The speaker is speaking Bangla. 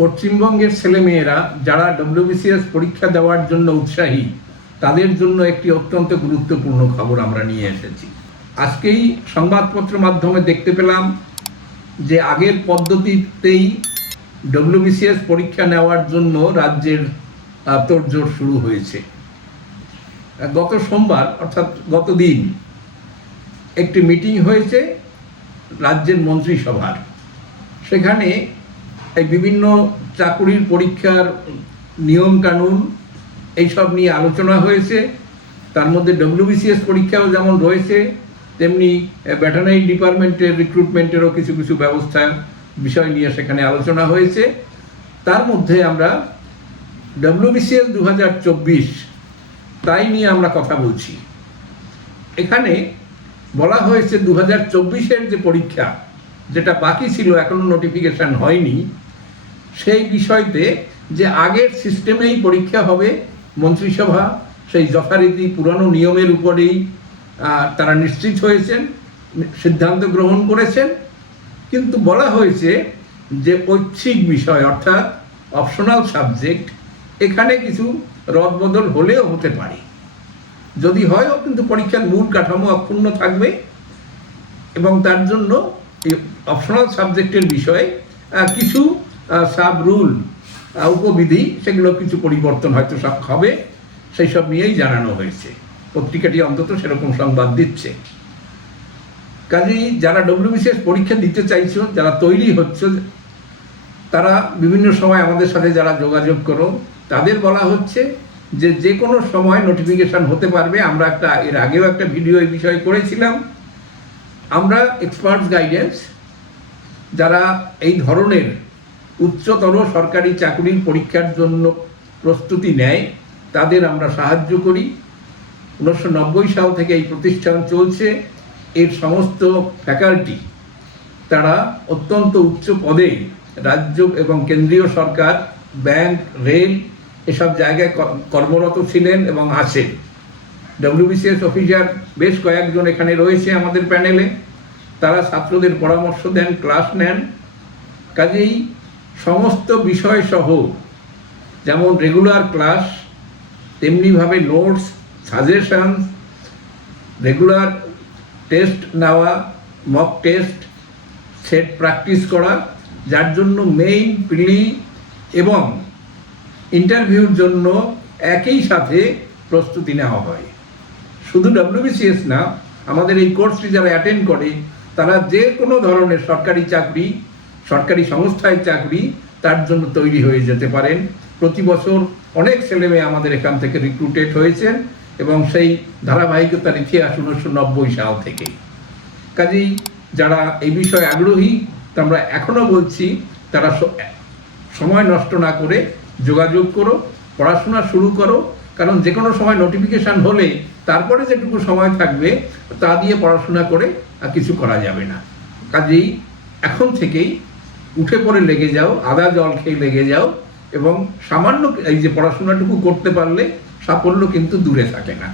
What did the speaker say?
পশ্চিমবঙ্গের ছেলেমেয়েরা যারা ডব্লিউবিসিএস পরীক্ষা দেওয়ার জন্য উৎসাহী, তাদের জন্য একটি অত্যন্ত গুরুত্বপূর্ণ খবর আমরা নিয়ে এসেছি। আজকেই সংবাদপত্র মাধ্যমে দেখতে পেলাম যে আগের পদ্ধতিতেই ডব্লিউবিসিএস পরীক্ষা নেওয়ার জন্য রাজ্যের তোড়জোড় শুরু হয়েছে। গত সোমবার, অর্থাৎ গত দিন একটি মিটিং হয়েছে রাজ্যের মন্ত্রিসভার। সেখানে এই বিভিন্ন চাকুরির পরীক্ষার নিয়ম কানুন এইসব নিয়ে আলোচনা হয়েছে। তার মধ্যে ডব্লিউবিসিএস পরীক্ষাও যেমন রয়েছে, তেমনি ভেটেনারি ডিপার্টমেন্টের রিক্রুটমেন্টেরও কিছু কিছু ব্যবস্থা বিষয় নিয়ে সেখানে আলোচনা হয়েছে। তার মধ্যে আমরা ডব্লিউবিসিএস দু হাজার চব্বিশ, তাই নিয়ে আমরা কথা বলছি। এখানে বলা হয়েছে দু হাজার চব্বিশের যে পরীক্ষা যেটা বাকি ছিল, এখনও নোটিফিকেশন হয়নি, সেই বিষয়তে যে আগের সিস্টেমেই পরীক্ষা হবে মন্ত্রিসভা, সেই যথারীতি পুরানো নিয়মের উপরেই তারা নিশ্চিত হয়েছেন, সিদ্ধান্ত গ্রহণ করেছেন। কিন্তু বলা হয়েছে যে ঐচ্ছিক বিষয়, অর্থাৎ অপশনাল সাবজেক্ট এখানে কিছু রদবদল হলেও হতে পারে। যদি হয়ও, কিন্তু পরীক্ষার মূল কাঠামো অক্ষুণ্ণ থাকবে এবং তার জন্য অপশনাল সাবজেক্টের বিষয়ে কিছু সাব রুল উপবিধি, সেগুলো কিছু পরিবর্তন হয়তো সব হবে সেই সব নিয়েই জানানো হয়েছে। পত্রিকাটি অন্তত সেরকম সংবাদ দিচ্ছে। কাজেই যারা ডব্লিউবিসিএস পরীক্ষা দিতে চাইছো, যারা তৈরি হচ্ছে, তারা বিভিন্ন সময় আমাদের সাথে যারা যোগাযোগ করো, তাদের বলা হচ্ছে যে যে কোনো সময় নোটিফিকেশন হতে পারবে। আমরা একটা, এর আগেও একটা ভিডিও এই বিষয়ে করেছিলাম। আমরা এক্সপার্টস গাইডেন্স যারা এই ধরনের উচ্চতর সরকারি চাকরির পরীক্ষার জন্য প্রস্তুতি নেয়, তাদের আমরা সাহায্য করি। উনিশশো নব্বই সাল থেকে এই প্রতিষ্ঠান চলছে। এর সমস্ত ফ্যাকাল্টি তারা অত্যন্ত উচ্চ পদে রাজ্য এবং কেন্দ্রীয় সরকার ব্যাংক রেল এসব জায়গায় কর্মরত ছিলেন এবং আছেন। ডব্লিউবিসিএস অফিসার বেশ কয়েকজন এখানে রয়েছে আমাদের প্যানেলে তারা ছাত্রদের পরামর্শ দেন ক্লাস নেন। কাজেই সমস্ত বিষয় সহ যেমন রেগুলার ক্লাস তেমনিভাবে নোটস সাজেশন রেগুলার টেস্ট নেওয়া মক টেস্ট সেট প্র্যাকটিস করা, যার জন্য মেইন প্রিলি এবং ইন্টারভিউর জন্য একই সাথে প্রস্তুতি নেওয়া হয়। শুধু ডব্লিউবিসিএস না, আমাদের এই কোর্সটি যারা অ্যাটেন্ড করে, তারা যে কোনো ধরনের সরকারি চাকরি, সরকারি সংস্থায় চাকরি, তার জন্য তৈরি হয়ে যেতে পারেন। প্রতি বছর অনেক ছেলেমেয়ে আমাদের এখান থেকে রিক্রুটেড হয়েছেন এবং সেই ধারাবাহিকতার ইতিহাস উনিশশো নব্বই সাল থেকে। কাজেই যারা এই বিষয়ে আগ্রহী, আমরা এখনও বলছি, তারা সময় নষ্ট না করে যোগাযোগ করো, পড়াশোনা শুরু করো কারণ যে কোনো সময় নোটিফিকেশান হলে তারপরে যেটুকু সময় থাকবে, তা দিয়ে পড়াশোনা করে কিছু করা যাবে না। কাজেই এখন থেকেই উঠে পড়ে লেগে যাও, আদা জল খেয়ে লেগে যাও এবং সামান্য এই যে পড়াশোনাটুকু করতে পারলে সাফল্য কিন্তু দূরে থাকে না।